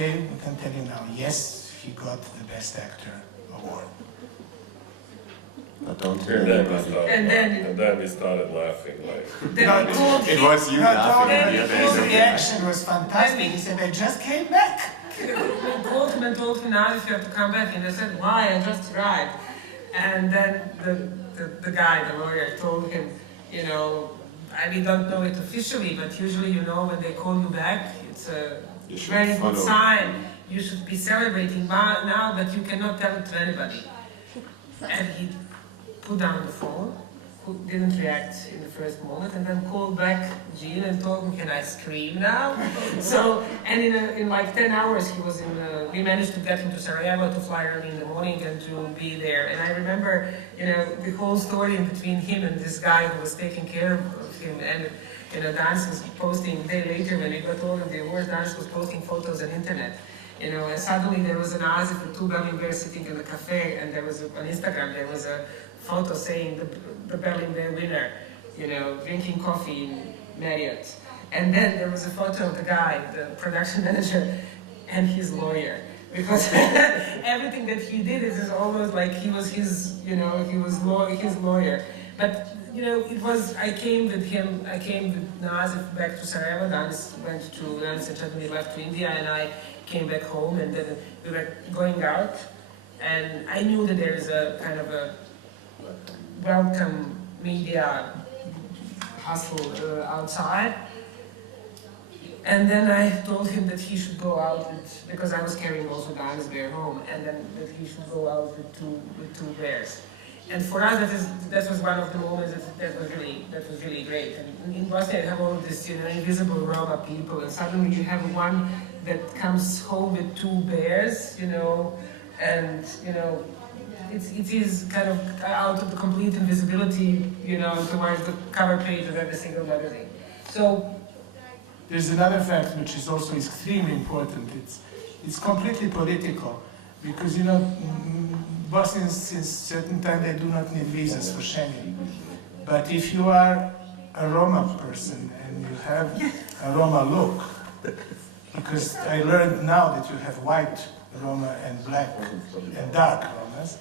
okay, we can tell you now, yes, he got the Best Actor award. But don't tell And anybody. then we started laughing like. It was you laughing. His reaction was fantastic. He said, I just came back. We called him and told him, now if you have to come back. And they said, why? I just arrived. And then the guy, the lawyer, told him, you know, we don't know it officially, but usually, you know, when they call you back, it's a very good sign. You should be celebrating now, but you cannot tell it to anybody. And he put down the phone, who didn't react in the first moment, and then called back Jean and told him, can I scream now? So, and in like 10 hours he was we managed to get him to Sarajevo to fly early in the morning and to be there. And I remember, you know, the whole story in between him and this guy who was taking care of him. And, you know, Danis was posting, a day later when we got all of the awards, Danis was posting photos on internet. You know, and suddenly there was an A.S.A.P with two Berlin Bears sitting in the cafe, and there was on Instagram there was a photo saying the Berlin Bear winner, you know, drinking coffee in Marriott. And then there was a photo of the guy, the production manager, and his lawyer. Because everything that he did is almost like he was his, you know, his lawyer. But, you know, it was, I came with Nazif back to Sarajevo. Danis and Cedomir left to India, and I came back home, and then we were going out. And I knew that there is a kind of a welcome media hustle outside. And then I told him that he should go out with, because I was carrying also Danis bear home, and then that he should go out with two bears. And for us, that was one of the moments that was really great. And in Bosnia, you have all this, you know, invisible Roma people, and suddenly you have one that comes home with two bears, you know, and you know, it is kind of out of the complete invisibility, you know, towards the cover page of every single magazine. So there's another fact which is also extremely important. It's completely political, because, you know, Bosnians since certain time they do not need visas for Schengen. But if you are a Roma person and you have a Roma look, because I learned now that you have white Roma and black and dark Romas,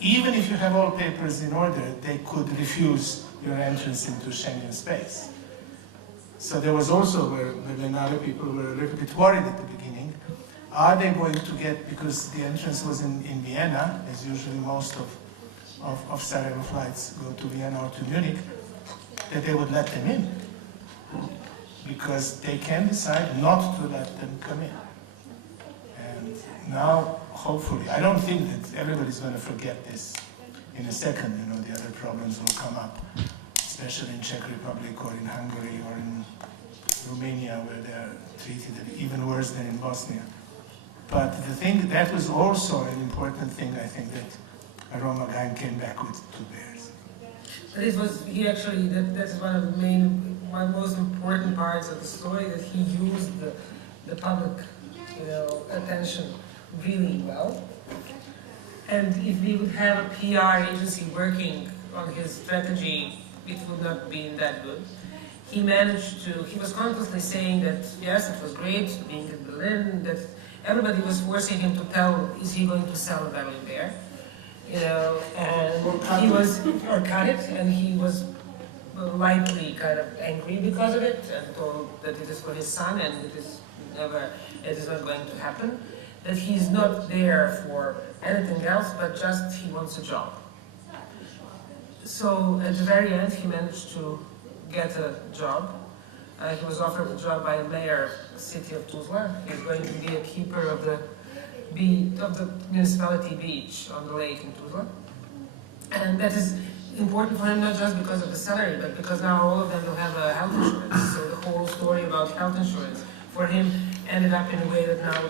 even if you have all papers in order, they could refuse your entrance into Schengen space. So there was also when other people were a little bit worried at the beginning, are they going to get, because the entrance was in Vienna, as usually most of Sarajevo flights go to Vienna or to Munich, that they would let them in. Because they can decide not to let them come in. And now, hopefully, I don't think that everybody's going to forget this in a second. You know, the other problems will come up, especially in Czech Republic or in Hungary or in Romania, where they are treated even worse than in Bosnia. But the thing, that was also an important thing, I think, that a Roma guy came back with two bears. But it was, that's one of the most important parts of the story, that he used the public, you know, attention really well. And if we would have a PR agency working on his strategy, it would not be that good. He was constantly saying that, yes, it was great being in Berlin, that everybody was forcing him to tell, is he going to sell a Berlin Bear? You know, and he was, or cut it, and he was lightly kind of angry because of it, and told that it is for his son, and it is not going to happen. That he's not there for anything else, but just he wants a job. So at the very end, he managed to get a job. He was offered a job by the mayor of the city of Tuzla. He's going to be a keeper of the municipality beach on the lake in Tuzla. And that is important for him, not just because of the salary, but because now all of them will have a health insurance. So the whole story about health insurance for him ended up in a way that now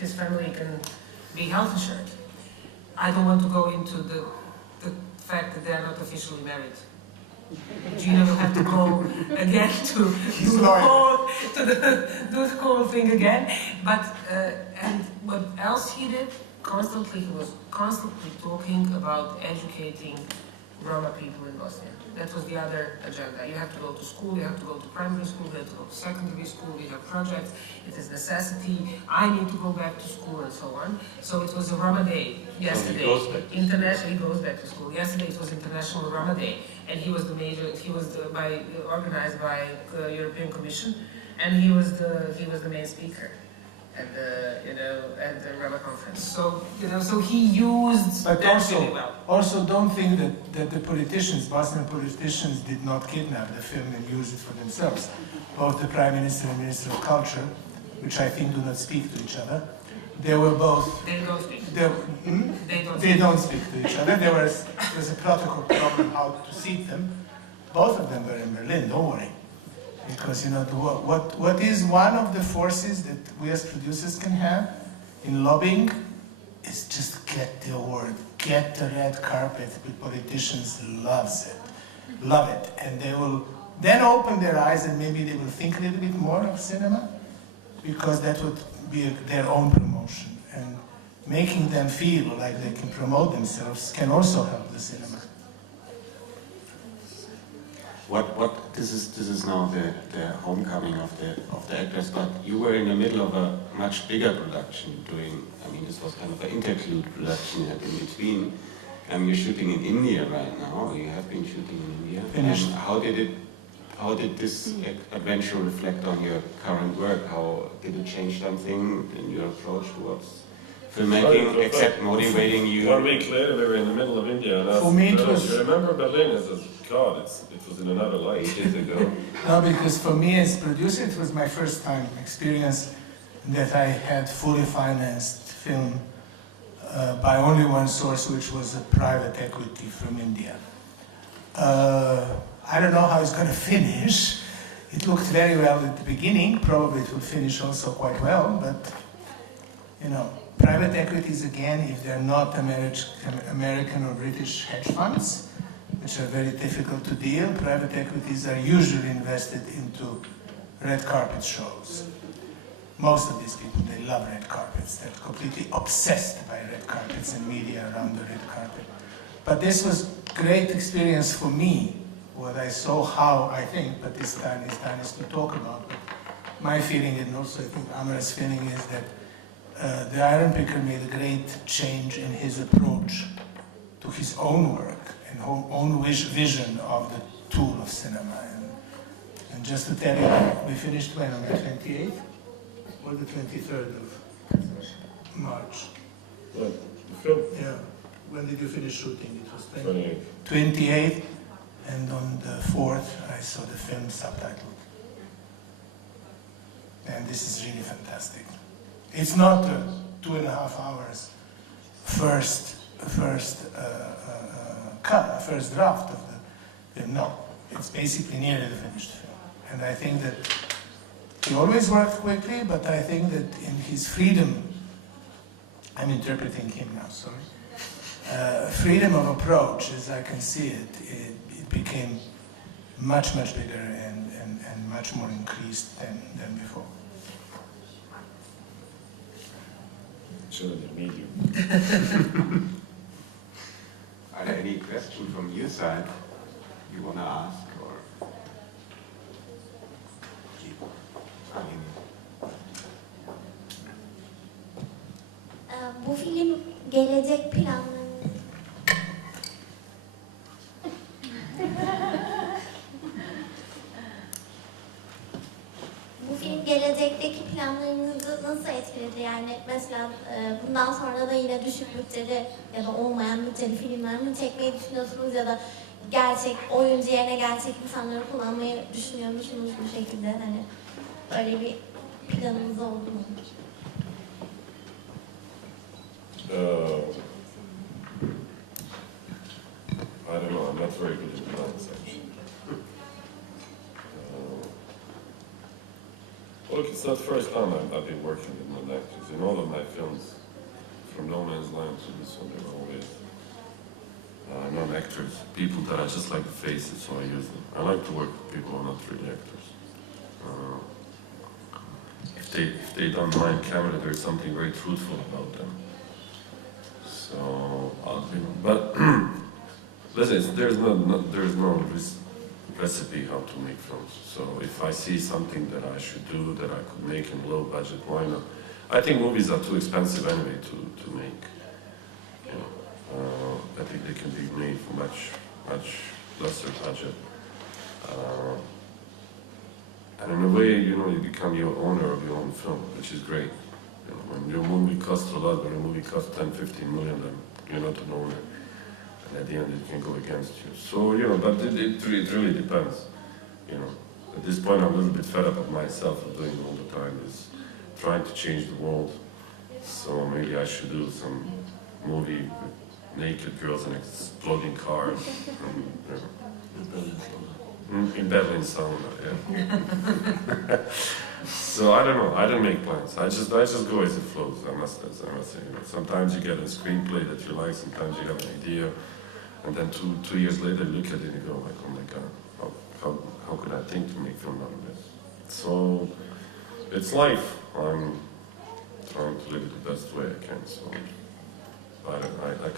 his family can be health insured. I don't want to go into the fact that they are not officially married. Gina will have to go again to do the whole thing again. But and what else he did? He was constantly talking about educating Roma people in Bosnia. That was the other agenda. You have to go to school, you have to go to primary school, you have to go to secondary school, you have projects, it is necessity, I need to go back to school and so on. So it was a Roma Day yesterday. International, he goes back to school. Yesterday it was International Roma Day, and he was organized by the European Commission, and he was the main speaker at the Roma conference. So so he used But that really well. also don't think that the politicians, Bosnian politicians, did not kidnap the film and use it for themselves. Both the Prime Minister and Minister of Culture, which I think do not speak to each other, they were both. They don't speak. They don't speak to each other. There was a protocol problem how to seat them. Both of them were in Berlin. Don't worry. Because what is one of the forces that we as producers can have in lobbying is just get the award, get the red carpet. The politicians love it, and they will then open their eyes and maybe they will think a little bit more of cinema, because that would be their own promotion, and making them feel like they can promote themselves can also help the cinema. This is now the homecoming of the actors, but you were in the middle of a much bigger production this was kind of an interlude production in between. You're shooting in India right now, you have been shooting in India. Finished. And how did this adventure reflect on your current work? How did it change something in your approach towards filmmaking, except motivating you? 1 week later, we were in the middle of India, and For me, it was. you remember Berlin? I said, God, it was in another life. 8 years ago. No, because for me as producer, it was my first time experience that I had fully financed film by only one source, which was a private equity from India. I don't know how it's going to finish. It looked very well at the beginning. Probably it will finish also quite well, but private equities, again, if they're not American or British hedge funds, which are very difficult to deal, private equities are usually invested into red carpet shows. Most of these people, they love red carpets. They're completely obsessed by red carpets and media around the red carpet. But this was great experience for me. What I saw, how I think, but this time is Danis to talk about. But my feeling, and also I think Amra's feeling, is that the Iron Picker made a great change in his approach to his own work and own vision of the tool of cinema. And just to tell you, we finished when, on the 28th or the 23rd of March? The film? Yeah. When did you finish shooting? It was 28th. 28th, and on the 4th I saw the film subtitled. And this is really fantastic. It's not 2.5 hours first draft of the film. No, it's basically nearly the finished film. And I think that he always worked quickly, but I think that in his freedom, I'm interpreting him now, sorry, freedom of approach, as I can see it, it became much, much bigger and much more increased than before. Chilling medium. Are there any questions from your side you want to ask? Bu film gelecek planlarınız... Bu film gelecekteki planlarınızı nasıl etkiledi? Yani mesela bundan sonra da yine düşük bütçeli ya da olmayan bütçeli filmler mi çekmeyi düşünüyorsunuz ya da gerçek oyuncu yerine gerçek insanları kullanmayı düşünüyor musunuz bu şekilde? Hani böyle bir planınız oldu mu? I don't know, I'm not very good at plans, actually. Look, it's not the first time I've been working with non-actors. In all of my films, from No Man's Land to this one, there were always non-actors, people that I just like the faces, so I use them. I like to work with people who are not really actors. If they don't mind camera, there's something very truthful about them. So, but listen, there's no recipe how to make films. So if I see something that I should do that I could make in low budget, why not? I think movies are too expensive anyway to make. You know, I think they can be made for much lesser budget. And in a way, you know, you become your owner of your own film, which is great. You know, when your movie costs a lot, when a movie costs 10, 15 million, then you're not an owner. And at the end, it can go against you. So, you know, but it really depends. You know, at this point, I'm a little bit fed up of myself of doing all the time is trying to change the world. So maybe I should do some movie with naked girls and exploding cars. And, you know. In Berlin sauna, yeah. So I don't know. I don't make plans. I just go as it flows. I must say. You know, sometimes you get a screenplay that you like. Sometimes you have an idea, and then two years later, you look at it and you go like, oh my God, how could I think to make film out of this? So it's life. I'm trying to live it the best way I can. So I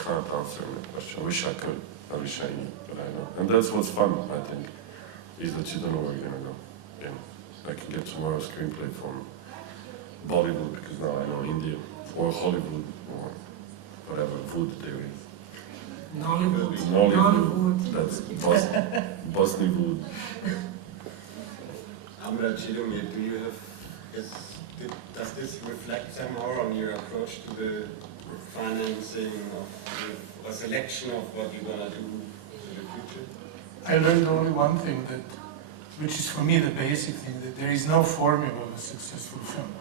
can't answer that question. I wish I could. I wish I knew, but I don't. And that's what's fun, I think, is that you don't know where you're gonna go. You know, I can get tomorrow's screenplay from Bollywood because now I know India, or Hollywood, or whatever wood there is. Nollywood. That's Bosniwood. Amra, Cedomir, do you have? Does this reflect somehow on your approach to the financing of a selection of what you're gonna do in the future? I learned only one thing, that, which is for me the basic thing, that there is no formula of a successful film.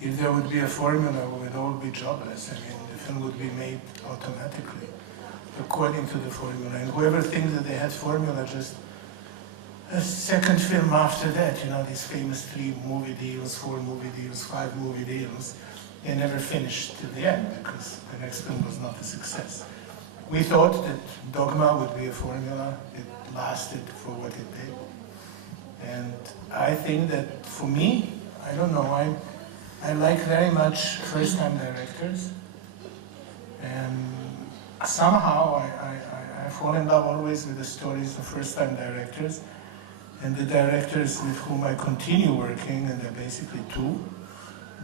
If there would be a formula, we would all be jobless. I mean, the film would be made automatically, according to the formula. And whoever thinks that they had formula, just a second film after that, you know, these famous 3 movie deals, 4 movie deals, 5 movie deals, they never finished till the end because the next film was not a success. We thought that Dogma would be a formula. It lasted for what it did. And I think that for me, I don't know, I like very much first-time directors. And somehow I fall in love always with the stories of first-time directors. And the directors with whom I continue working, and they're basically 2,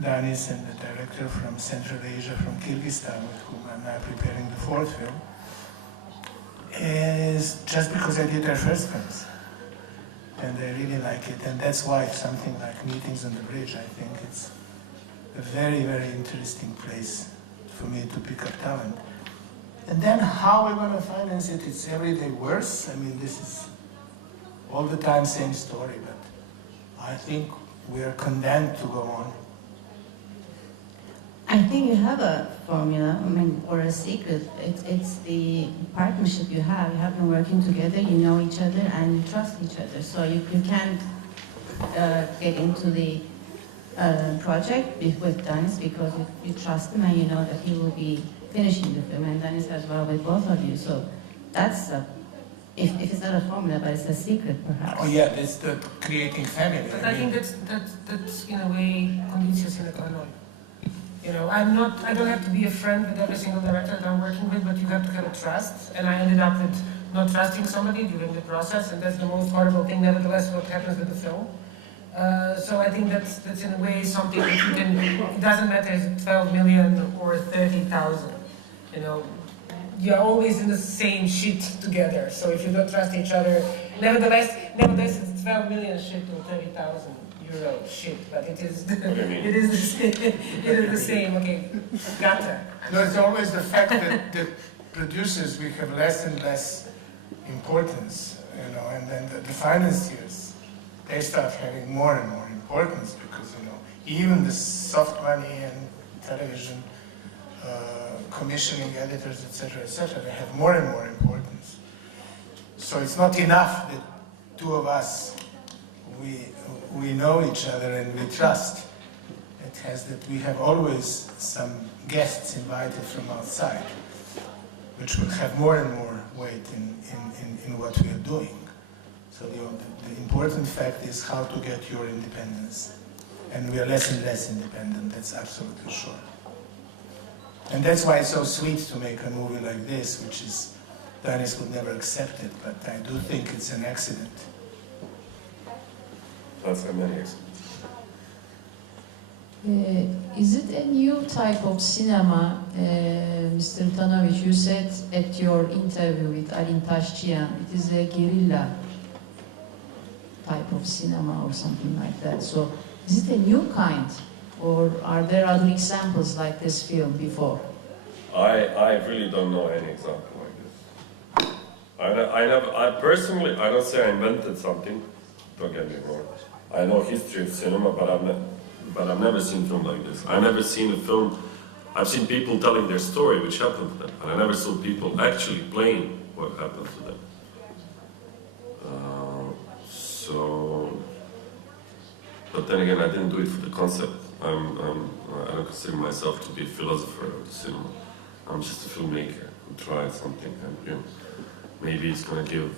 Danis and the director from Central Asia, from Kyrgyzstan, with whom I'm now preparing the 4th film, is just because I did their first films. And I really like it. And that's why something like Meetings on the Bridge, I think it's a very, very interesting place for me to pick up talent. And then how we're going to finance it, it's every day worse. I mean, this is all the time same story, but I think we are condemned to go on. I think you have a formula, I mean, or a secret. It's the partnership you have. You have been working together, you know each other, and you trust each other. So you can't get into the project with Danis because you trust him and you know that he will be finishing the film, and Danis as well with both of you. So that's if it's not a formula, but it's a secret, perhaps. Oh yeah, that's the creating family. But I think that's in a way conditio sine qua non. You know, I don't have to be a friend with every single director that I'm working with, but you have to have a trust. And I ended up with not trusting somebody during the process, and that's the most horrible thing, nevertheless, what happens with the film. So I think that's in a way something that you can, it doesn't matter if it's 12 million or 30,000, you know, you're always in the same shit together. So if you don't trust each other, nevertheless it's 12 million shit or 30,000 euro shit, but it is the same, okay, gotcha. No, it's always the fact that the producers, we have less and less importance, you know, and then the financiers, they start having more and more importance because, you know, even the soft money and television commissioning editors, etc., they have more and more importance. So it's not enough that 2 of us, we know each other and we trust. It has that we have always some guests invited from outside, which will have more and more weight in what we are doing. So the important fact is how to get your independence. And we are less and less independent, that's absolutely sure. And that's why it's so sweet to make a movie like this, which is Danis would never accept it, but I do think it's an accident. That's a many accidents. Is it a new type of cinema, Mr. Tanovic? You said at your interview with Alin Taşçıyan, it is a guerrilla type of cinema or something like that. So, is it a new kind, or are there other examples like this film before? I really don't know any example like this. I personally, I don't say I invented something, don't get me wrong. I know history of cinema, but I've never seen a film like this. I've never seen a film, I've seen people telling their story, which happened to them, and I never saw people actually playing what happened to them. But then again, I didn't do it for the concept. I don't consider myself to be a philosopher of the cinema. I'm just a filmmaker who tried something, and you know, maybe it's gonna give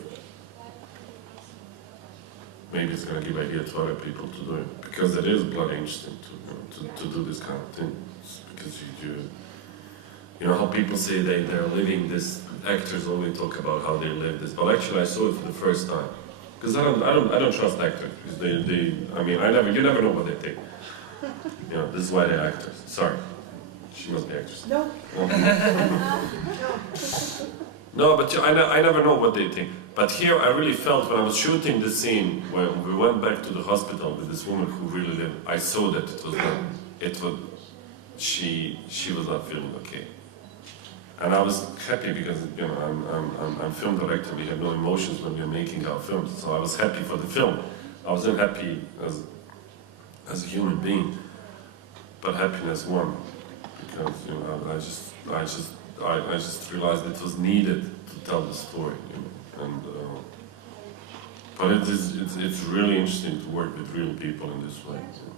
idea to other people to do it, because it is bloody interesting to do this kind of thing. Because you know how people say they're living this. Actors only talk about how they live this, but actually I saw it for the first time. Because I don't trust actors. Because you never know what they think. You know, this is why they're actors. Sorry, she must be actress. No. No, but I never know what they think. But here I really felt when I was shooting the scene when we went back to the hospital with this woman who really lived. I saw that she was not feeling okay. And I was happy because, you know, I'm film director, we have no emotions when we're making our films. So I was happy for the film. I wasn't happy as a human being, but happiness won. Because, you know, I just realized it was needed to tell the story, you know. And but it's really interesting to work with real people in this way. You know.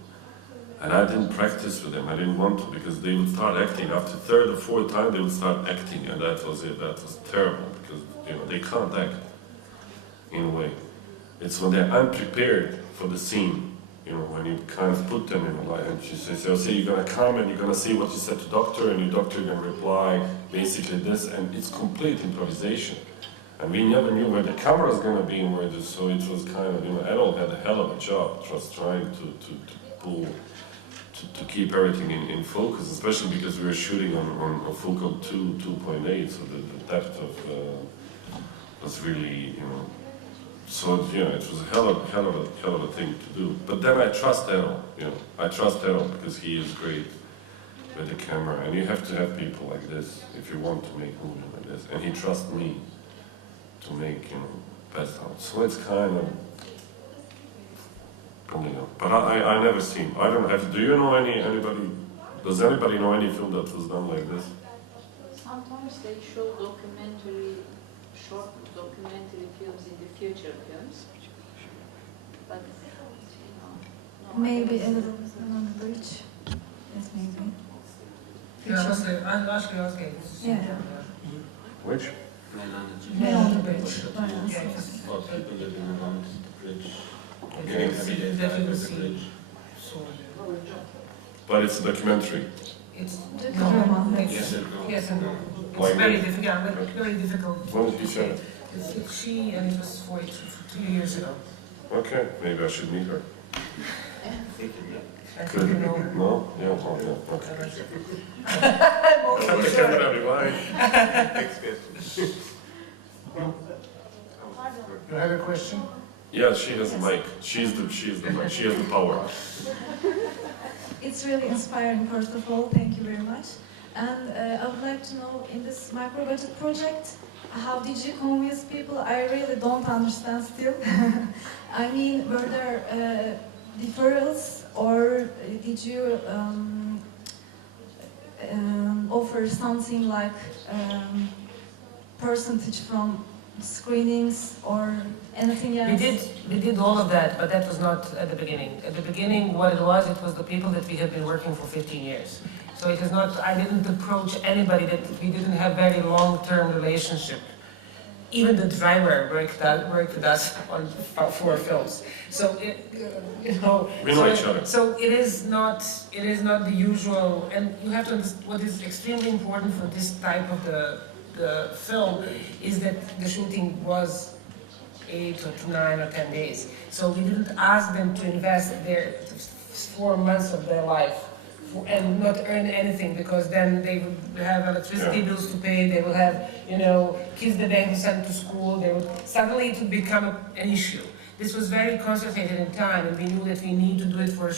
And I didn't practice with them. I didn't want to, because they would start acting. After third or fourth time, they would start acting, and that was it. That was terrible, because you know they can't act in a way. It's when they're unprepared for the scene. You know, when you kind of put them in a line, and she says, "Okay, you're gonna come and you're gonna see what you said to doctor, and your doctor gonna reply basically this," and it's complete improvisation. And we never knew where the camera was gonna be and where this. So it was kind of, you know, Errol had a hell of a job just trying to pull. To keep everything in focus, especially because we were shooting on a focal 2.8, so the depth of was really, you know, so you know, it was a hell of a thing to do. But then I trust Errol, you know, I trust Errol because he is great with the camera, and you have to have people like this if you want to make movies like this, and he trusts me to make, you know, best out. So it's kind of. You know, but I never seen. I don't have. Do you know anybody? Does anybody know any film that was done like this? Sometimes they show short documentary films in the future films, but you know, maybe a little bit on the bridge. Yes, maybe. Okay. Yeah. Which? Men on the bridge. Or people living around the bridge. Okay. But it's a documentary. It's Yes, and no. It's very difficult. When did you show it? It's she, and it was 2 years ago. Okay, maybe I should meet her. I think you know. No? Yeah, oh, yeah, okay. I'm sure. You have a question? Yeah, she has a mic. She's the mic. She has the power. It's really inspiring, first of all. Thank you very much. And I would like to know, in this micro-budget project, how did you convince people? I really don't understand still. I mean, were there deferrals, or did you offer something like percentage from screenings or anything else? We did all of that, but that was not at the beginning. At the beginning, what it was the people that we have been working for 15 years. So it is not, I didn't approach anybody that we didn't have very long-term relationship. Even the driver worked with us on 4 films. So we know each other. So it is not the usual, and you have to understand what is extremely important for this type of the film is that the shooting was 8 or 9 or 10 days. So we didn't ask them to invest their 4 months of their life and not earn anything, because then they would have electricity bills to pay, they will have, you know, kids that they have to send to school, suddenly it would become an issue. This was very concentrated in time, and we knew that we need to do it for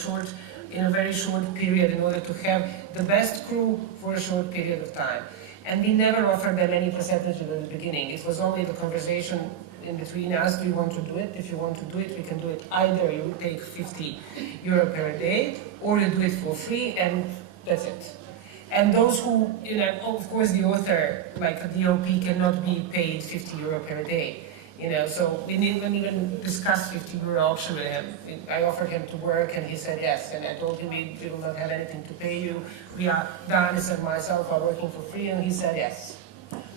in a very short period in order to have the best crew for a short period of time. And we never offered them any percentage at the beginning. It was only the conversation in between us, do you want to do it? If you want to do it, we can do it. Either you take 50 euro per day, or you do it for free, and that's it. And those who, you know, of course the author, like a DOP, cannot be paid 50 euro per day. You know, so we didn't even discuss 50 euro option with him. I offered him to work, and he said yes. And I told him we will not have anything to pay you. Danis and myself are working for free, and he said yes.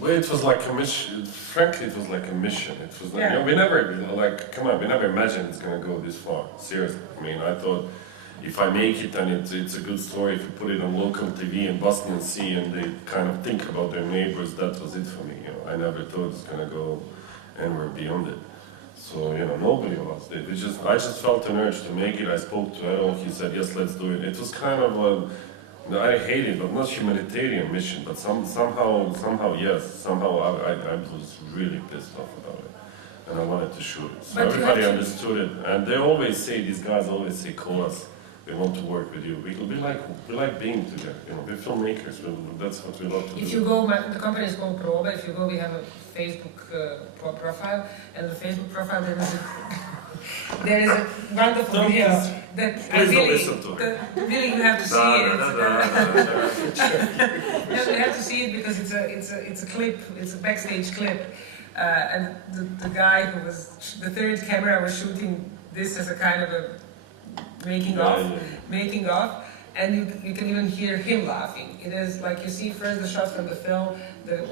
Well, it was like a mission. Frankly, it was like a mission. It was like, you know, we never, like, come on, we never imagined it's going to go this far. Seriously. I mean, I thought if I make it and it's a good story, if you put it on local TV in Bosnian Sea and they kind of think about their neighbors, that was it for me. You know, I never thought it's going to go anywhere beyond it. So, you know, nobody of us did. I just felt an urge to make it. I spoke to Errol, he said, yes, let's do it. It was kind of a, I hate it, but not humanitarian mission, but somehow, yes, somehow I was really pissed off about it. And I wanted to shoot it. So but everybody understood it. And they always say, these guys always say, call us. We want to work with you. We like being together. You know, we're filmmakers. That's what we love to do. If you go, the company is called Proba. If you go, we have a Facebook profile, and the Facebook profile there is a wonderful video that really you have to see it. You have to see it because it's a clip. It's a backstage clip, and the guy who was the third camera was shooting this as a kind of a making off, and you can even hear him laughing. It is like you see first the shot from the film, the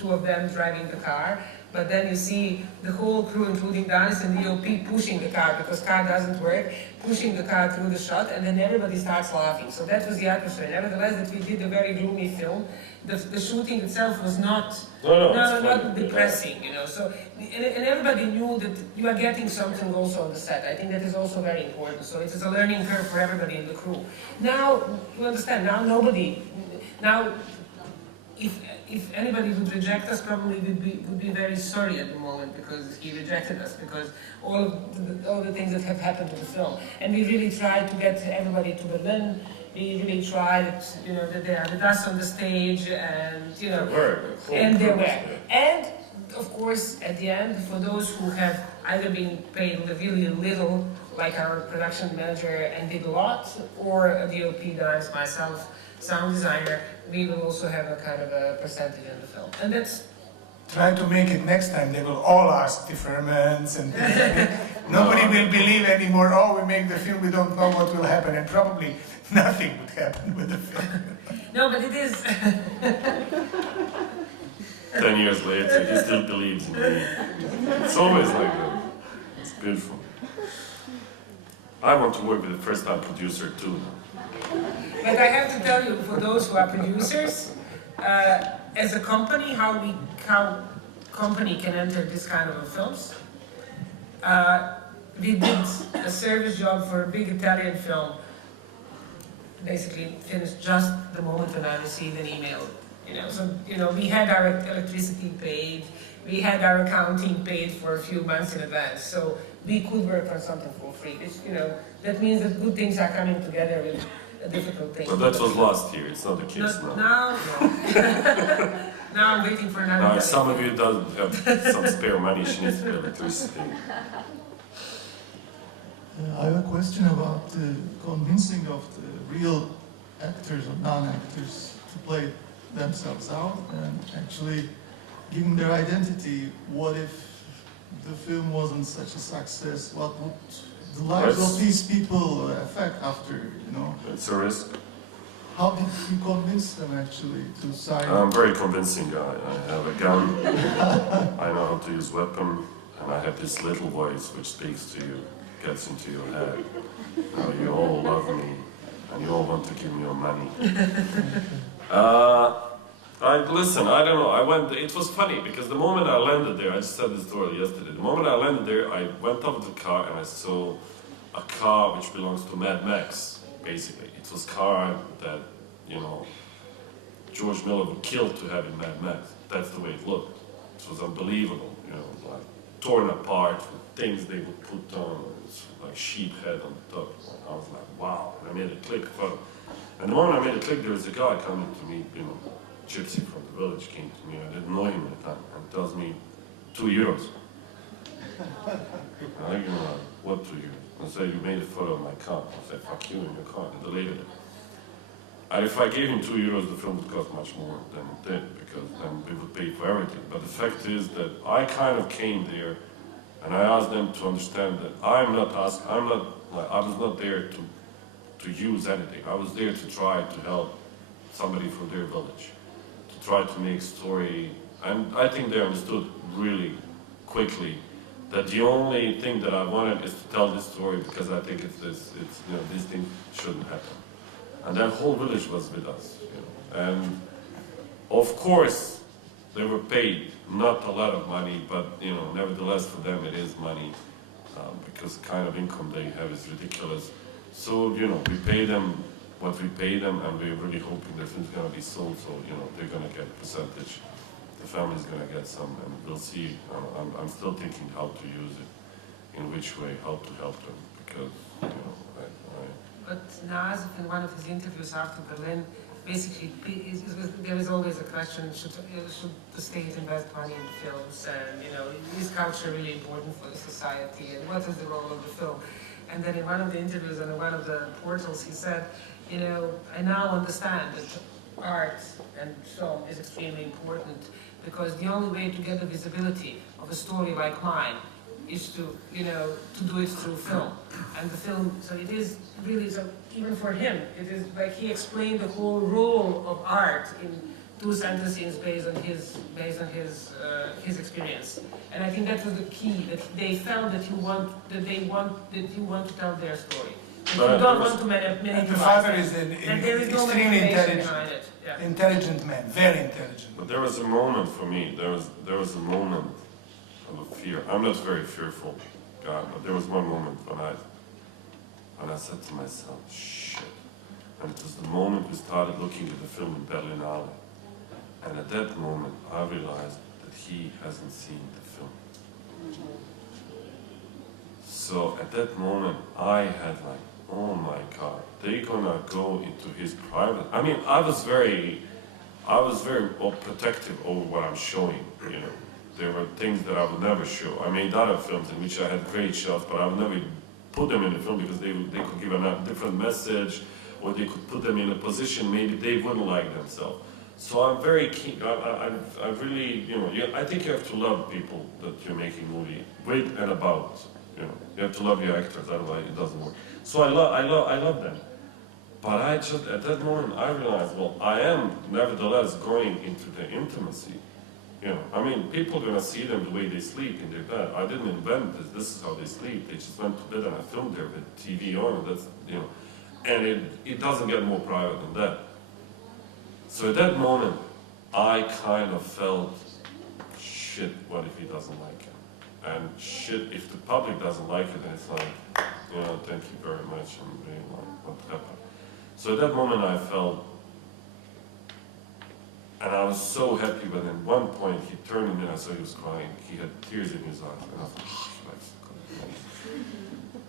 two of them driving the car, but then you see the whole crew, including Danis and the OP, pushing the car because car doesn't work, pushing the car through the shot, and then everybody starts laughing. So that was the atmosphere. Nevertheless, that we did a very gloomy film. The shooting itself was not depressing, you know. So and everybody knew that you are getting something also on the set. I think that is also very important. So it is a learning curve for everybody in the crew. Now you understand. Now if anybody would reject us, probably would be very sorry at the moment because he rejected us, because all the things that have happened to the film. And we really tried to get everybody to Berlin. We really tried, you know, that they are with us on the stage, and you know, and they were. And of course, at the end, for those who have either been paid really little, like our production manager and did a lot, or a DOP, Danis, myself, sound designer, we will also have a kind of a percentage in the film. And that's... Try to make it next time, they will all ask deferments and nobody will believe anymore, oh, we make the film, we don't know what will happen, and probably nothing would happen with the film. No, but it is... 10 years later, he still believes in me. It's always like that. It's beautiful. I want to work with a first-time producer too. But I have to tell you, for those who are producers, as a company, how company can enter this kind of films. We did a service job for a big Italian film. Basically, finished just the moment when I received an email. You know, so you know, we had our electricity paid, we had our accounting paid for a few months in advance, so we could work on something for free. Which, you know, that means that good things are coming together with a difficult thing. But that was last year. It's not the case now. Now I'm waiting for another. Now, if some of you doesn't have some spare money, she needs to pay electricity. I have a question about convincing of the real actors or non-actors to play themselves out and actually giving their identity. What if the film wasn't such a success? What would the lives of these people affect after, you know? It's a risk. How did you convince them actually to sign? I'm a very convincing guy. I have a gun, I know how to use weapon, and I have this little voice which speaks to you, gets into your head. Now you all love me, and you all want to give me your money. Listen, I don't know, it was funny, because the moment I landed there, I just said this story yesterday, the moment I landed there, I went up to the car and I saw a car which belongs to Mad Max, basically. It was a car that, you know, George Miller would kill to have in Mad Max. That's the way it looked. It was unbelievable, you know, like torn apart with things they would put on, like sheep head on top. I was like, wow, and I made a click for it. And the moment I made a click, there was a guy coming to me, you know, gypsy from the village came to me, I didn't know him at the time, and tells me, €2. And I go, what €2? I said, you made a photo of my car. I said, fuck you in your car, and deleted it. And if I gave him €2, the film would cost much more than it did, because then we would pay for everything. But the fact is that I kind of came there, and I asked them to understand that I was not there to use anything. I was there to try to help somebody from their village, to try to make story. And I think they understood really quickly that the only thing that I wanted is to tell this story, because I think these things shouldn't happen. And that whole village was with us, you know. And of course, they were paid not a lot of money, but you know, nevertheless for them it is money, because the kind of income they have is ridiculous. So you know, we pay them what we pay them, and we're really hoping that it's going to be sold. So you know, they're going to get a percentage. The family's going to get some, and we'll see. I'm still thinking how to use it, in which way, how to help them, because you know. But Naz, in one of his interviews after Berlin, basically, there is always a question, should the state invest money in films, and you know, is culture really important for the society, and what is the role of the film? And then in one of the interviews on one of the portals, he said, you know, I now understand that art and film is extremely important, because the only way to get the visibility of a story like mine is to, you know, to do it through film. And the film, so it is really, so even for him, it is like he explained the whole role of art in 2 sentences based on his experience. And I think that was the key, that they felt that you want to tell their story. That you don't want to manipulate. The father is an extremely intelligent man, very intelligent. But there was a moment for me, there was a moment of fear. I'm not very fearful guy, but there was one moment when I said to myself, shit. And it was the moment we started looking at the film in Berlinale. And at that moment, I realized that he hasn't seen the film. So at that moment, I had like, oh my God, they're gonna go into his private. I mean, I was very protective over what I'm showing, you know. There were things that I would never show. I made other films in which I had great shots, but I would never put them in the film, because they could give a different message, or they could put them in a position maybe they wouldn't like themselves. So I'm very keen. I really, you know, I think you have to love people that you're making movie with and about. You know, you have to love your actors, otherwise it doesn't work. So I love them. But I just, at that moment, I realized, well, I am nevertheless going into the intimacy. You know, I mean, people are gonna see them the way they sleep in their bed. I didn't invent this. This is how they sleep. They just went to bed and I filmed there with TV on. That's, you know, and it doesn't get more private than that. So at that moment, I kind of felt, shit, what if he doesn't like it? And shit, if the public doesn't like it, then it's like, you know, thank you very much, and really like, what happened? So at that moment, I felt. And I was so happy, but at one point he turned to me and I saw he was crying. He had tears in his eyes, and I was like,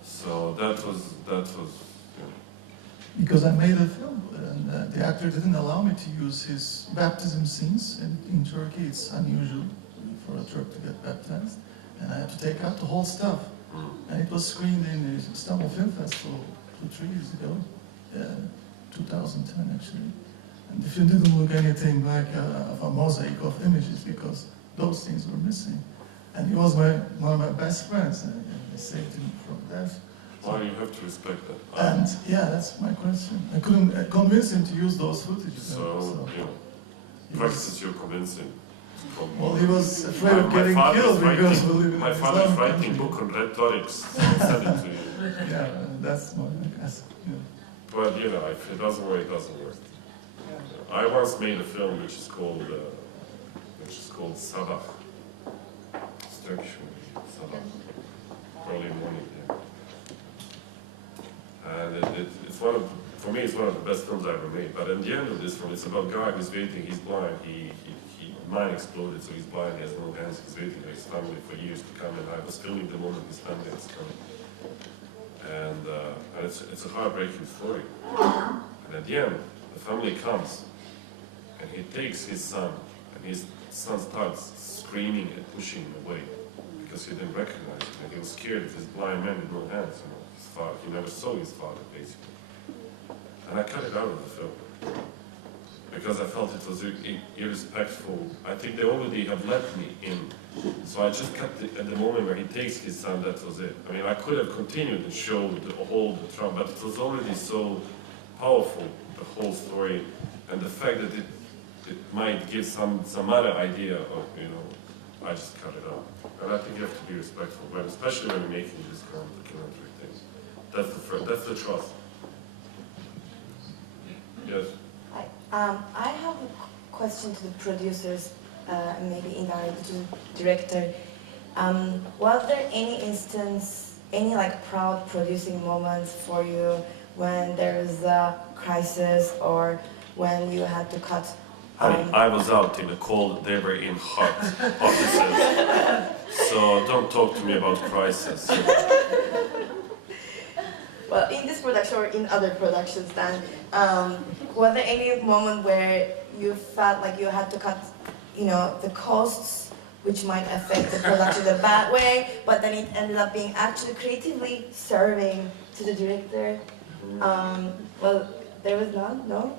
so that was, you know. Because I made a film, and the actor didn't allow me to use his baptism scenes. In Turkey, it's unusual for a Turk to get baptized, and I had to take out the whole stuff. And it was screened in the Istanbul Film Festival 2-3 years ago, 2010 actually. And the film didn't look anything like a mosaic of images, because those things were missing. And he was one of my best friends, and they saved him from death. Why do you have to respect that? And yeah, that's my question. I couldn't convince him to use those footages. So you know, practice your convincing. Well, he was afraid of getting killed because we live in my father's writing a book on rhetorics. I'll send it to you. Yeah, that's my guess. Yeah. But you know, if it doesn't work, it doesn't work. I once made a film which is called Sabah. It's Turkish movie, Sabah. Early morning, yeah. And it's one of, for me, it's one of the best films I ever made. But in the end of this film, it's about a guy who's waiting. He's blind. Mine exploded, so he's blind. He has no hands. He's waiting for his family for years to come. And I was filming the moment his family was coming. And it's a heartbreaking story. And at the end, the family comes, and he takes his son, and his son starts screaming and pushing him away because he didn't recognize him, and he was scared of his blind man with no hands. You know, his father. He never saw his father, basically. And I cut it out of the film because I felt it was irrespectful. I think they already have let me in, so I just cut it at the moment where he takes his son. That was it. I mean, I could have continued and showed the whole trauma, but it was already so powerful, the whole story, and the fact that it might give some other idea of, you know, I just cut it out. And I think you have to be respectful, but especially when you're making this kind of documentary things. That's the trust. Yes. Hi. I have a question to the producers, maybe indirectly to the director. Was there any instance, any like proud producing moments for you when there was a crisis or when you had to cut? I was out in the cold, they were in hot offices. So don't talk to me about crisis. Well, in this production or in other productions then, was there any moment where you felt like you had to cut, you know, the costs which might affect the production in a bad way, but then it ended up being actually creatively serving to the director? Well, there was none, no?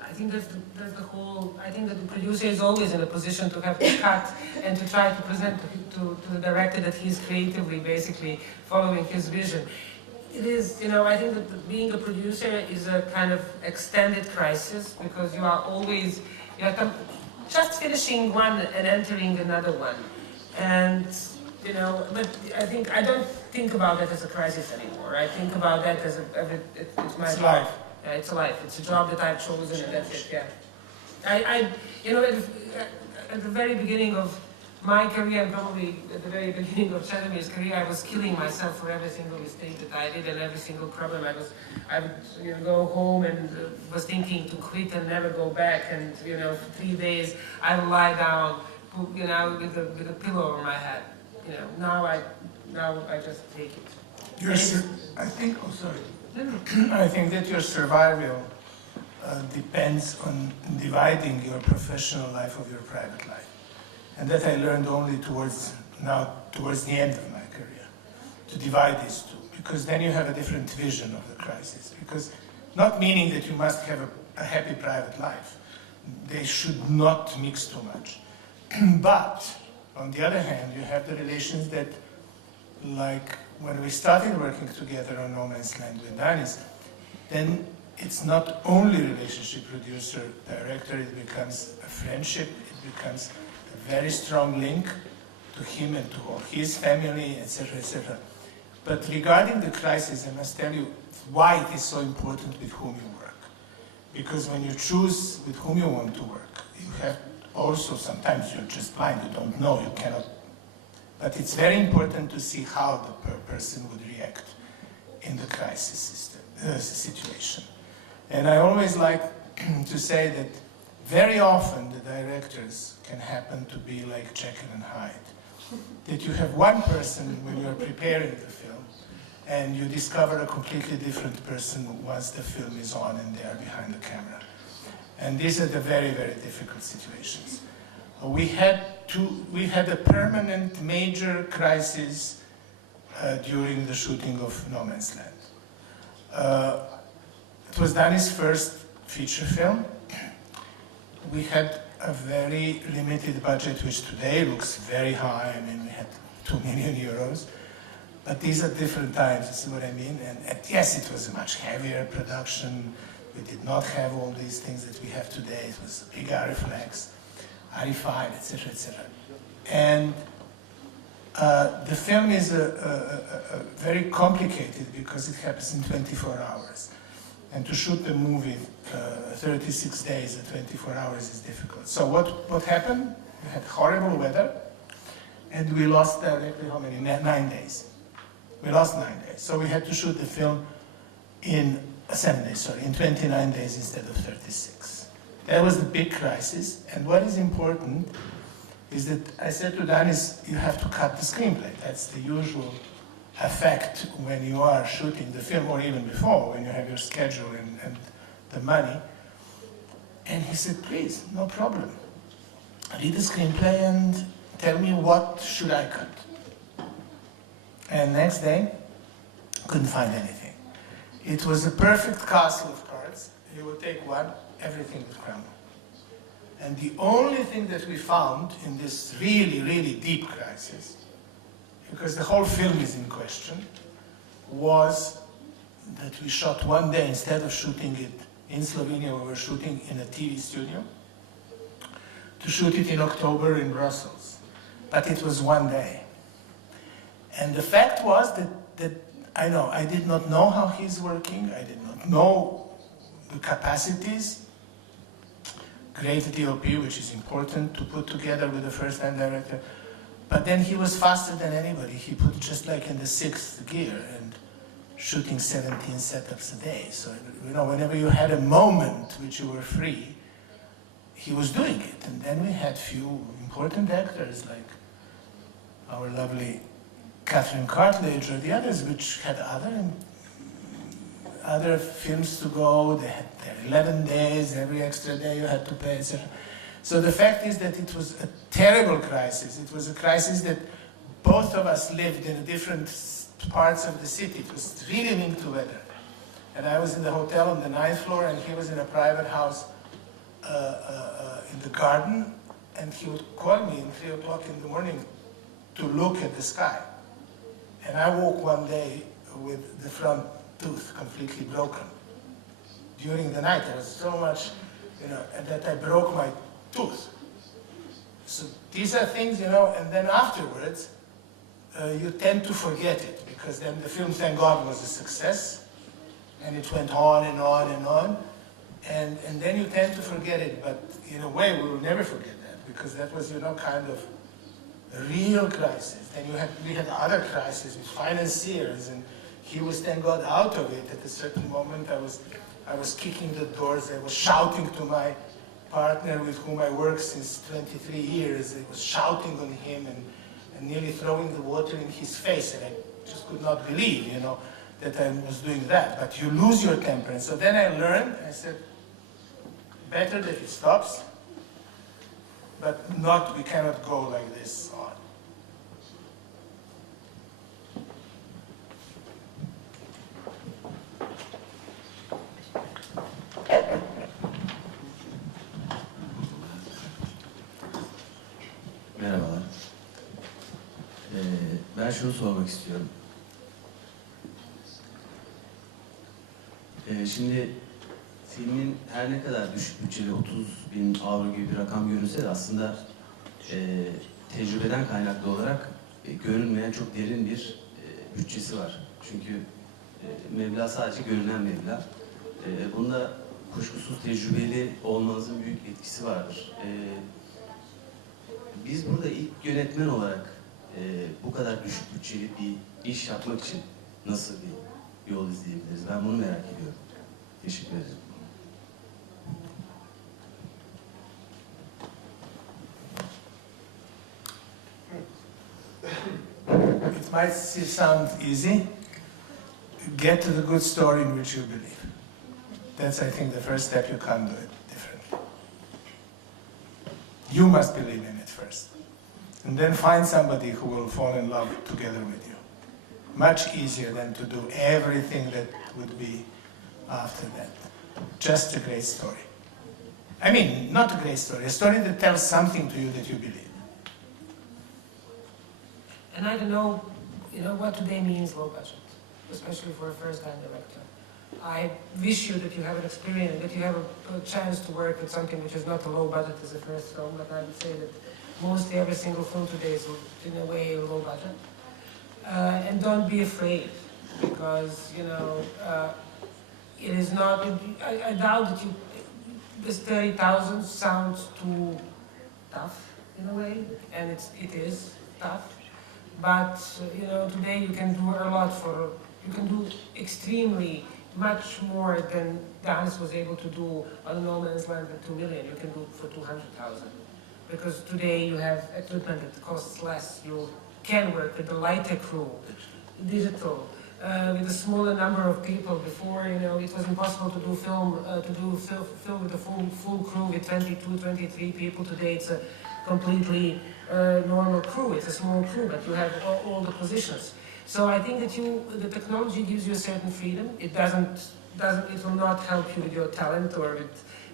I think that's the whole, I think that the producer is always in a position to have to cut and to try to present to the director that he's creatively, basically, following his vision. It is, you know, I think that being a producer is a kind of extended crisis because you are always, just finishing one and entering another one. And, you know, but I don't think about that as a crisis anymore. I think about that as it's my life. Yeah, it's a life. It's a job that I've chosen, and that's it. Yeah, you know, at the very beginning of my career, probably at the very beginning of Cedomir's career, I was killing myself for every single mistake that I did and every single problem. I would go home and was thinking to quit and never go back. And you know, for 3 days I would lie down, you know, with a pillow over my head. You know, now I just take it. I think. Oh, sorry. I think that your survival depends on dividing your professional life of your private life. And that I learned only towards the end of my career, to divide these two, because then you have a different vision of the crisis. Because not meaning that you must have a happy private life. They should not mix too much. But, on the other hand, you have the relations that, like, when we started working together on No Man's Land with Danis, then it's not only relationship producer-director, it becomes a friendship, it becomes a very strong link to him and to all his family, etc., etc. But regarding the crisis, I must tell you why it is so important with whom you work. Because when you choose with whom you want to work, you have also, sometimes you're just blind, you don't know, you cannot. But it's very important to see how the person would react in the crisis situation. And I always like to say that very often the directors can happen to be like Jekyll and Hyde. That you have one person when you're preparing the film, and you discover a completely different person once the film is on and they are behind the camera. And these are the very, very difficult situations. We had a permanent major crisis during the shooting of No Man's Land. It was Danis' first feature film. We had a very limited budget, which today looks very high. I mean, we had 2 million euros. But these are different times, you see what I mean? And yes, it was a much heavier production. We did not have all these things that we have today. It was a big reflex, RE5, etc., etc. And the film is very complicated because it happens in 24 hours. And to shoot the movie 36 days at 24 hours is difficult. So what happened? We had horrible weather, and we lost directly how many? 9 days. We lost 9 days. So we had to shoot the film in 7 days, sorry, in 29 days instead of 36. That was the big crisis. And what is important is that I said to Danis, you have to cut the screenplay. That's the usual effect when you are shooting the film, or even before, when you have your schedule and the money. And he said, please, no problem. Read the screenplay and tell me what should I cut. And next day, couldn't find anything. It was a perfect castle of cards. You would take one, everything would crumble. And the only thing that we found in this really, really deep crisis, because the whole film is in question, was that we shot one day, instead of shooting it in Slovenia, we were shooting in a TV studio, to shoot it in October in Brussels. But it was one day. And the fact was that I did not know how he's working, I did not know the capacities, great DOP, which is important to put together with the first-time director. But then he was faster than anybody. He put just like in the 6th gear and shooting 17 setups a day. So, you know, whenever you had a moment which you were free, he was doing it. And then we had few important actors like our lovely Catherine Cartledge or the others, which had other films to go. They had their 11 days, every extra day you had to pay, etc. So the fact is that it was a terrible crisis. It was a crisis that both of us lived in different parts of the city. It was really linked to weather. And I was in the hotel on the 9th floor, and he was in a private house in the garden, and he would call me at 3 o'clock in the morning to look at the sky. And I woke one day with the front tooth completely broken. During the night, there was so much, you know, and that I broke my tooth. So these are things, you know, and then afterwards, you tend to forget it, because then the film, thank God, was a success, and it went on and on and on, and then you tend to forget it, but in a way, we will never forget that, because that was, you know, kind of a real crisis. Then we had other crises with financiers, and he was, thank God, out of it. At a certain moment, I was kicking the doors, I was shouting to my partner with whom I worked since 23 years. I was shouting on him and nearly throwing the water in his face, and I just could not believe, you know, that I was doing that. But you lose your temper. And so then I learned, I said, better that it stops, but we cannot go like this on. Merhabalar. Ben şunu sormak istiyorum. Şimdi filmin her ne kadar düşük bütçeli 30.000 avro gibi bir rakam görünse de aslında tecrübeden kaynaklı olarak görünmeyen çok derin bir bütçesi var. Çünkü meblağ sadece görünen meblağ. Bunda kuşkusuz tecrübeli olmanızın büyük etkisi vardır. Biz burada ilk yönetmen olarak bu kadar düşük bütçeli bir iş yapmak için nasıl bir yol izleyebiliriz? Ben bunu merak ediyorum. Teşekkür ederim. It might sound easy. Get to the good story in which you believe. That's, I think, the first step. You can't do it differently. You must believe in it first. And then find somebody who will fall in love together with you. Much easier than to do everything that would be after that. Just a great story. I mean, not a great story, a story that tells something to you that you believe. And I don't know, you know, what today means low budget, especially for a first-time director. I wish you that you have an experience, that you have a chance to work with something which is not a low budget as a first film, but I would say that mostly every single film today is in a way low budget. And don't be afraid, because, you know, it is not, I doubt that this 30,000 sounds too tough in a way, and it is tough. But today you can do a lot you can do extremely much more than Danis was able to do on No Man's Land with 2 million. You can do it for 200,000. Because today you have equipment that costs less. You can work with a lighter crew, digital, with a smaller number of people. Before, it was impossible to do film with a full crew with 22, 23 people. Today it's a completely normal crew. It's a small crew, but you have all the positions. So I think that the technology gives you a certain freedom. It will not help you with your talent or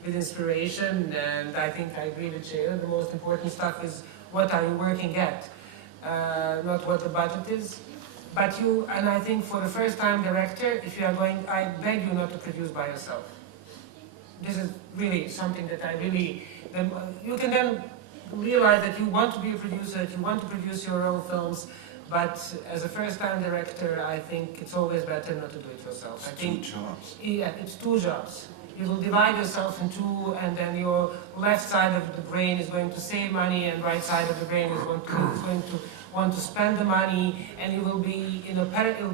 with inspiration. And I think I agree with Jada. The most important stuff is what are you working at, not what the budget is. But and I think for the first time director, if you are going, I beg you not to produce by yourself. This is really something that you can then realize that you want to be a producer, that you want to produce your own films, but as a first-time director, I think it's always better not to do it yourself. It's 2 jobs. Yeah, it's 2 jobs. You will divide yourself in 2, and then your left side of the brain is going to save money, and right side of the brain is going to want to spend the money, and you will be in a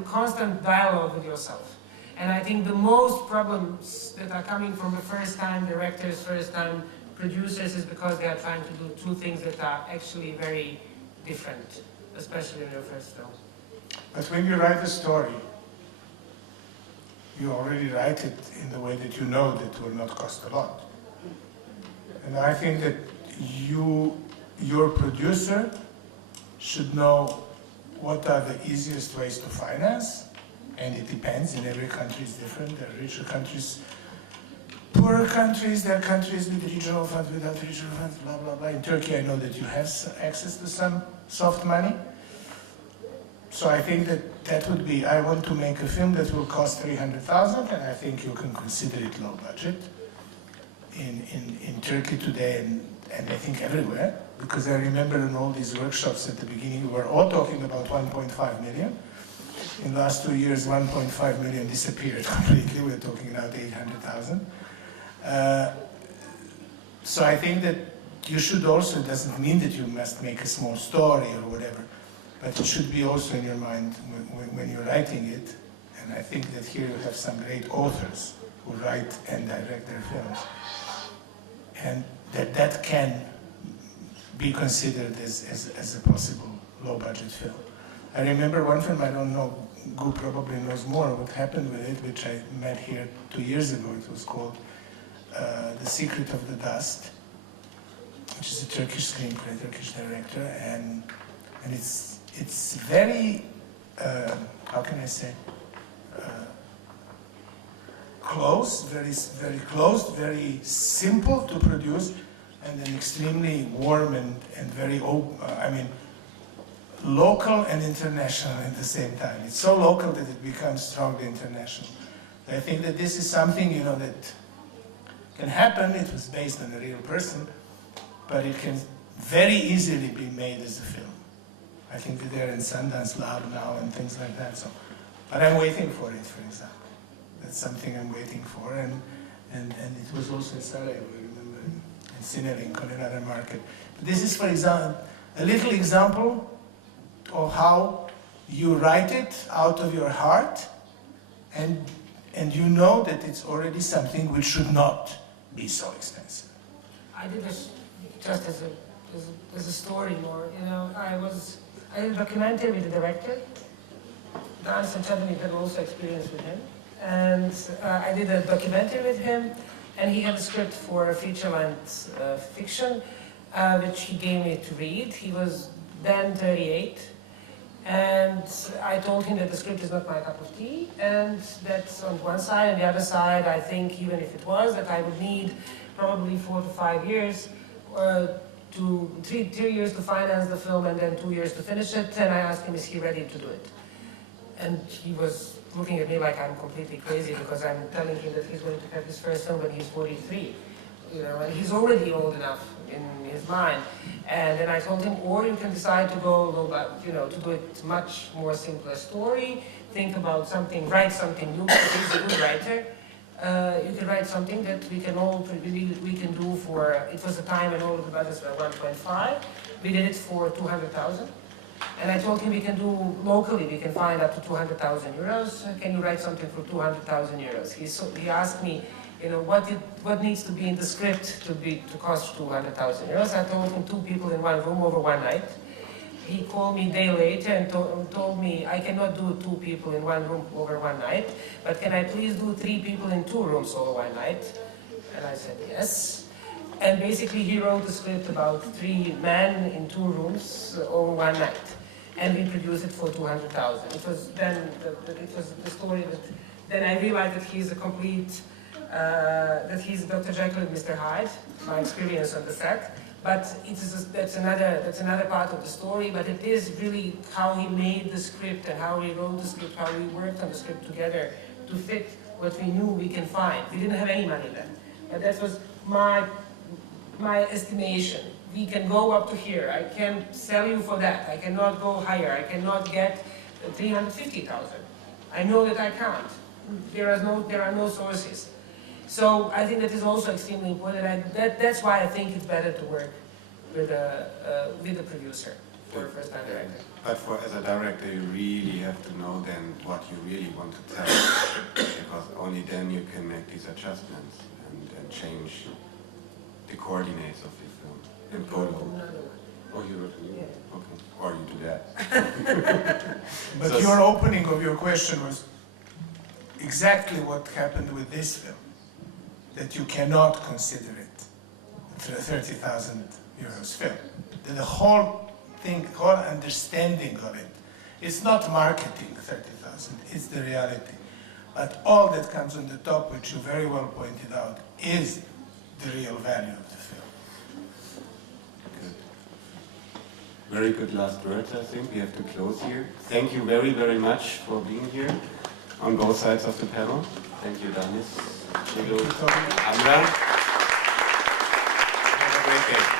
constant dialogue with yourself. And I think the most problems that are coming from the first-time directors, first-time producers, is because they are trying to do 2 things that are actually very different, especially in your first film. But when you write a story, you already write it in the way that you know that it will not cost a lot. And I think that your producer should know what are the easiest ways to finance, and it depends, in every country is different. There are richer countries, poorer countries, there are countries with regional funds, without regional funds, blah, blah, blah. In Turkey, I know that you have access to some soft money. So I think that would be, I want to make a film that will cost 300,000, and I think you can consider it low budget in Turkey today, and I think everywhere, because I remember in all these workshops at the beginning, we were all talking about 1.5 million. In the last 2 years, 1.5 million disappeared completely. We're talking about 800,000. So I think that you should also, it doesn't mean that you must make a small story or whatever, but it should be also in your mind when you're writing it. And I think that here you have some great authors who write and direct their films. And that can be considered as a possible low-budget film. I remember one film, I don't know, Gu probably knows more what happened with it, which I met here 2 years ago. It was called The Secret of the Dust, which is a Turkish screenplay, Turkish director, and it's very, how can I say, close, very closed, very simple to produce, and then extremely warm and very local and international at the same time. It's so local that it becomes strongly international. I think that this is something, that can happen. It was based on a real person, but it can very easily be made as a film. I think that they're in Sundance Lab now and things like that. So, but I'm waiting for it, for example. That's something I'm waiting for, and it was also in Sarajevo, I remember, in Cinelink on another market. But this is, for example, a little example of how you write it out of your heart, and you know that it's already something which should not be so expensive. I did this just as a story more. I did a documentary with the director. Danis and Cedomir had also experience with him. And I did a documentary with him, and he had a script for a feature-length fiction, which he gave me to read. He was then 38, and I told him that the script is not my cup of tea, and that's on one side, and the other side, I think, even if it was, that I would need probably 4 to 5 years, 3 years to finance the film, and then 2 years to finish it. And I asked him, is he ready to do it? And he was looking at me like I'm completely crazy, because I'm telling him that he's going to have his first film when he's 43, and he's already old enough in his mind. And then I told him, or you can decide to go low, to do it much more simpler story, think about something, write something new, because he's a good writer, you can write something that we can do for, it was a time when all of the budgets were 1.5. We did it for 200,000. And I told him we can do locally, we can find up to 200,000 euros. Can you write something for 200,000 euros? He asked me, you know, what needs to be in the script to cost 200,000 euros. I told him 2 people in one room over one night. He called me a day later and told me, I cannot do 2 people in one room over one night, but can I please do 3 people in 2 rooms over one night? And I said, yes. And basically he wrote the script about 3 men in 2 rooms over one night. And we produced it for 200,000. It was then, it was the story that, then I realized that he's a complete, that he's Dr. Jekyll and Mr. Hyde, my experience on the set. But that's another part of the story, but it is really how he made the script and how he wrote the script, how we worked on the script together to fit what we knew we can find. We didn't have any money then, but that was my estimation. We can go up to here. I can sell you for that. I cannot go higher. I cannot get 350,000. I know that I can't. There are no sources. So I think that is also extremely important. That's why I think it's better to work with a producer for a first-time director. But as a director, you really have to know then what you really want to tell, because only then you can make these adjustments and change the coordinates of the film and go along. Oh, you wrote it? Yeah. Okay. Or you do that. But So your opening of your question was exactly what happened with this film. That you cannot consider it a 30,000 euros film. The whole thing, whole understanding of it, it's not marketing 30,000, it's the reality. But all that comes on the top, which you very well pointed out, is the real value of the film. Good. Very good last words, I think. We have to close here. Thank you very, very much for being here on both sides of the panel. Thank you, Danis. Amra. Have a great day.